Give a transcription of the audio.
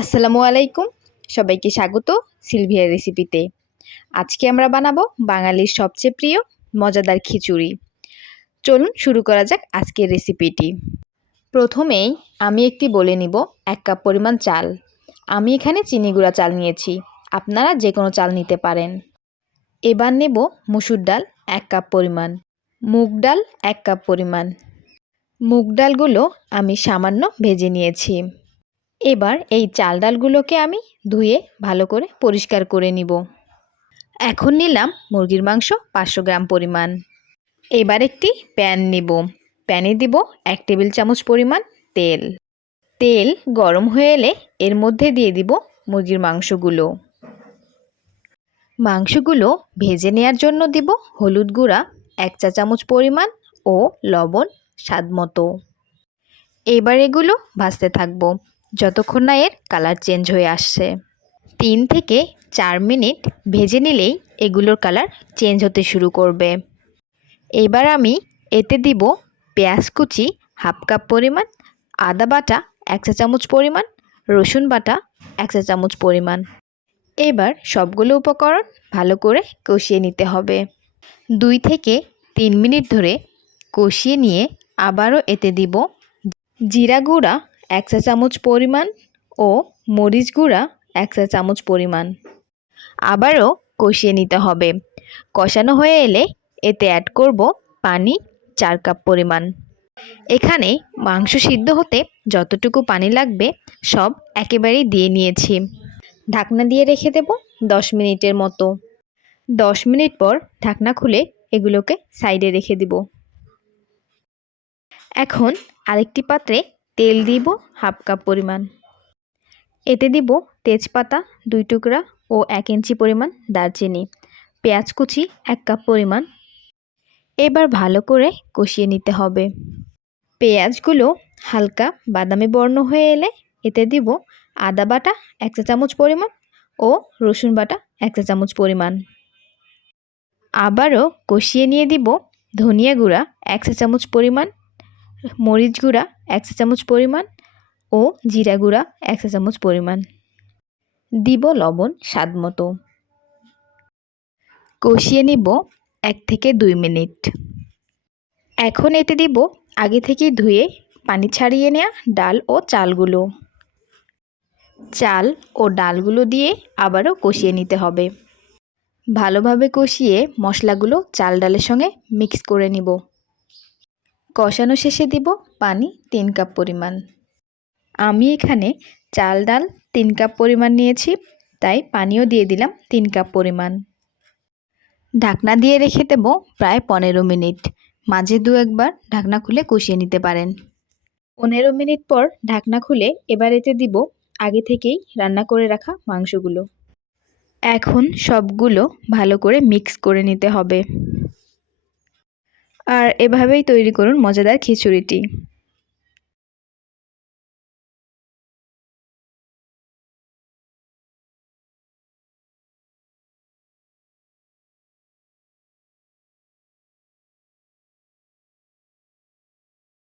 আসসালামু আলাইকুম, সবাইকে স্বাগত সিলভিয়ার রেসিপিতে। আজকে আমরা বানাবো বাঙালির সবচেয়ে প্রিয় মজাদার খিচুড়ি। চলুন শুরু করা যাক আজকের রেসিপিটি। প্রথমেই আমি একটি বলে নিব 1 কাপ পরিমাণ চাল। আমি এখানে চিনি গুঁড়া চাল নিয়েছি, আপনারা যে কোনো চাল নিতে পারেন। এবার নেব মসুর ডাল 1 কাপ পরিমাণ, মুগ ডাল 1 কাপ পরিমাণ। মুগ ডালগুলো আমি সামান্য ভেজে নিয়েছি। এবার এই চাল ডালগুলোকে আমি ধুয়ে ভালো করে পরিষ্কার করে নিব। এখন নিলাম মুরগির মাংস 500 গ্রাম পরিমাণ। এবার একটি প্যান নিব, প্যানে দিব 1 টেবিল চামচ পরিমাণ তেল। তেল গরম হয়ে এলে এর মধ্যে দিয়ে দিব মুরগির মাংসগুলো। মাংসগুলো ভেজে নেওয়ার জন্য দিব হলুদ গুঁড়া 1 চা চামচ পরিমাণ ও লবণ স্বাদ মতো। এবার এগুলো ভাজতে থাকবো যতক্ষণ না এর কালার চেঞ্জ হয়ে আসছে। 3 থেকে 4 মিনিট ভেজে নিলেই এগুলোর কালার চেঞ্জ হতে শুরু করবে। এবার আমি এতে দিব পেঁয়াজ কুচি 1/2 কাপ পরিমাণ, আদা বাটা 1 চা চামচ পরিমাণ, রসুন বাটা 1 চা চামচ পরিমাণ। এবার সবগুলো উপকরণ ভালো করে কষিয়ে নিতে হবে। 2 থেকে 3 মিনিট ধরে কষিয়ে নিয়ে আবারও এতে দিব জিরা গুঁড়া 1 চা চামচ পরিমাণ ও মরিচ গুঁড়া 1 চা চামচ পরিমাণ। আবারও কষিয়ে নিতে হবে। কষানো হয়ে এলে এতে অ্যাড করব পানি 4 কাপ পরিমাণ। এখানে মাংস সিদ্ধ হতে যতটুকু পানি লাগবে সব একেবারেই দিয়ে নিয়েছি। ঢাকনা দিয়ে রেখে দেব 10 মিনিটের মতো। 10 মিনিট পর ঢাকনা খুলে এগুলোকে সাইডে রেখে দিব। এখন আরেকটি পাত্রে তেল দিব 1/2 কাপ পরিমাণ। এতে দিব তেজপাতা 2 টুকরা ও 1 ইঞ্চি পরিমাণ দারচিনি, পেঁয়াজ কুচি 1 কাপ পরিমাণ। এবার ভালো করে কষিয়ে নিতে হবে। পেঁয়াজগুলো হালকা বাদামি বর্ণ হয়ে এলে এতে দিব আদা বাটা 1 চা চামচ পরিমাণ ও রসুন বাটা 1 চা চামচ পরিমাণ। আবারও কষিয়ে নিয়ে দিব ধনিয়া গুঁড়া 1 চা চামচ পরিমাণ, মরিচ গুঁড়া 1 চা চামচ পরিমাণ ও জিরা গুঁড়া 1 চা চামচ পরিমাণ। দিব লবণ স্বাদ মতো। কষিয়ে নিব 1 থেকে 2 মিনিট। এখন এতে দিব আগে থেকে ধুয়ে পানি ছাড়িয়ে নেওয়া ডাল ও চালগুলো। চাল ও ডালগুলো দিয়ে আবারও কষিয়ে নিতে হবে। ভালোভাবে কষিয়ে মশলাগুলো চাল ডালের সঙ্গে মিক্স করে নিব। কষানো শেষে দিব পানি 3 কাপ পরিমাণ। আমি এখানে চাল ডাল 3 কাপ পরিমাণ নিয়েছি, তাই পানিও দিয়ে দিলাম 3 কাপ পরিমাণ। ঢাকনা দিয়ে রেখে দেব প্রায় 15 মিনিট। মাঝে 2-1 বার ঢাকনা খুলে কষিয়ে নিতে পারেন। 15 মিনিট পর ঢাকনা খুলে এবার এতে দিব আগে থেকেই রান্না করে রাখা মাংসগুলো। এখন সবগুলো ভালো করে মিক্স করে নিতে হবে। আর এভাবেই তৈরি করুন মজাদার খিচুড়িটি।